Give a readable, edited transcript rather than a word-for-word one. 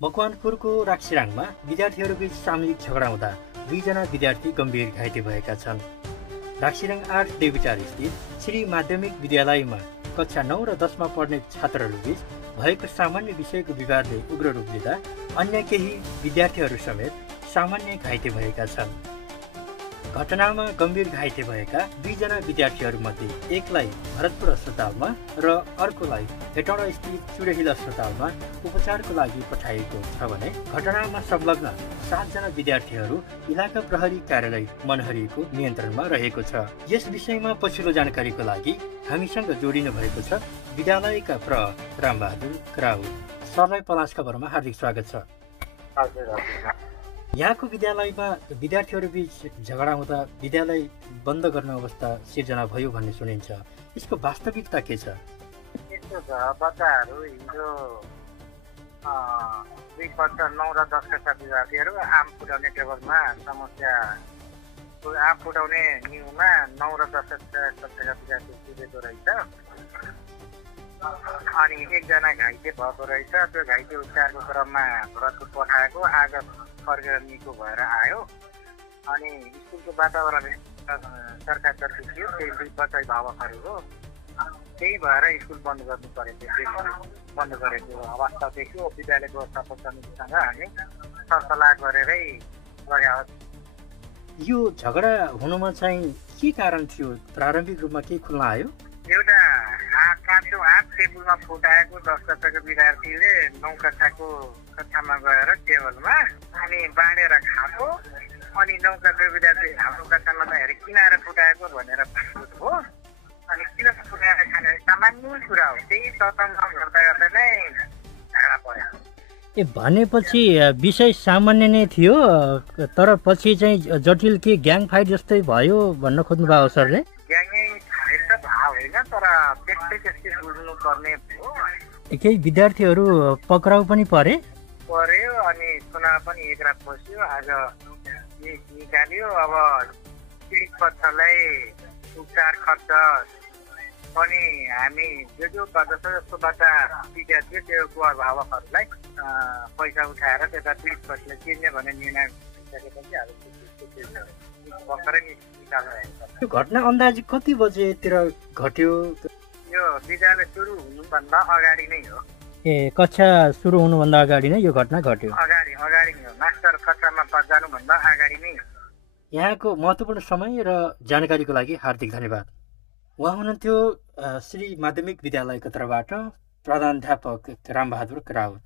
मकवानपुरको राक्सिराङमा विद्यार्थीहरूबीच सामूहिक झगडा हुँदा 2 जना विद्यार्थी गम्भीर घाइते भएका छन्। राक्सिराङ 8 देवीचार स्थित श्री माध्यमिक विद्यालयमा कक्षा 9 र 10 मा पढ्ने छात्रहरूबीच भएको सामान्य विषयको विवादले उग्र रूप लिँदा अन्य केही विद्यार्थीहरू समेत सामान्य घाइते भएका छन्। घटनामा गम्भीर घाइते भएका 2 जना विद्यार्थीहरूमध्ये एकलाई भरतपुर अस्पतालमा र अर्कोलाई हेटौडा स्थित चुडेहिल अस्पतालमा उपचारको लागि पठाइएको छ भने घटनामा संलग्न 7 जना विद्यार्थीहरू इलाका प्रहरी कार्यालय मनहरीको नियन्त्रणमा रहेको छ। यस विषयमा पछिल्लो जानकारीको लागि हामीसँग जोडिनु भएको छ विद्यालयका रामबहादुर क्राउ। सरलाई पलास खबरमा हार्दिक स्वागत छ। यहाँको विद्यालयमा विद्यार्थीहरूबीच झगडा हुँदा विद्यालय बन्द गर्ने अवस्था सिर्जना भयो भन्ने सुनिन्छ। यसको वास्तविकता के छ? यस्तो छ, बच्चाहरू हिजो 2 कक्षा 9 र 10 कक्षा विद्यार्थीहरू आम फुटाउने टेबलमा समस्या आम फुटाउने न्युमा 9 र 10 कक्षाका विद्यार्थी कुदेको रहेछ अनि 1 जना घाइते भएको रहेछ। त्यो घाइते उपचारको क्रममा भरतपुर पठाएको आज फर्केर निको भएर आयो अनि स्कुलको वातावरण सरकार तर्फी थियो। त्यही बचाइ भावकहरू हो, त्यही भएर स्कुल बन्द गर्नु परेको बन्द गरेको अवस्था देखियो। विद्यालयको व्यवस्थापन समितिसँग हामी सरसल्लाह गरेरै गरे। यो झगडा हुनुमा चाहिँ के कारण थियो? प्रारम्भिक रूपमा के खुल्न आयो? एउटा काँचो हात टेबलमा फुटाएको 10 कक्षाको विद्यार्थीले 9 कक्षाको कक्षामा गएर टेबलमा अनि बाँडेर खाएको अनि 9 कक्षाको विद्यार्थी हाम्रो कक्षामा त हेरे किन आएर फुटाएको भनेर भन्नु हो। अनि किन फुटाएर खाने सामान्य कुरा हो, त्यही तर्कमा गर्दा गर्दा नै झगडा पर्यो। भनेपछि विषय सामान्य नै थियो तर पछि चाहिँ जटिल के ग्याङ फाइट जस्तै भयो भन्न खोज्नु भयो सरले? ग्याङै फाइट त भाव होइन, तर त्यस्तै बुझ्नु पर्ने हो। केही विद्यार्थीहरू पक्राउ पनि पर्यो अनि चुनाव पनि एक रात बस्यो। आज निकाल्यो। अब पीडित पक्षलाई उपचार खर्च पनि हामी जो जस्तो बच्चा पिटेको थियो त्यो अभिभावकहरूलाई पैसा उठाएर त्यता पीडित पक्षलाई तिर्ने भन्ने निर्णय भइसकेपछि भर्खरै निकाल्नु। यो घटना अन्दाजी कति बजेतिर घट्यो? यो विद्यालय सुरु हुनुभन्दा अगाडि नै हो। कक्षा सुरु हुनुभन्दा अगाडि नै यो घटना घट्यो? अगाडि नै हो, मास्टर कक्षामा जानुभन्दा अगाडि नै हो। यहाँको महत्त्वपूर्ण समय र जानकारीको लागि हार्दिक धन्यवाद। उहाँ हुनुहुन्थ्यो श्री माध्यमिक विद्यालयको तर्फबाट प्रधानाध्यापक रामबहादुर राउत।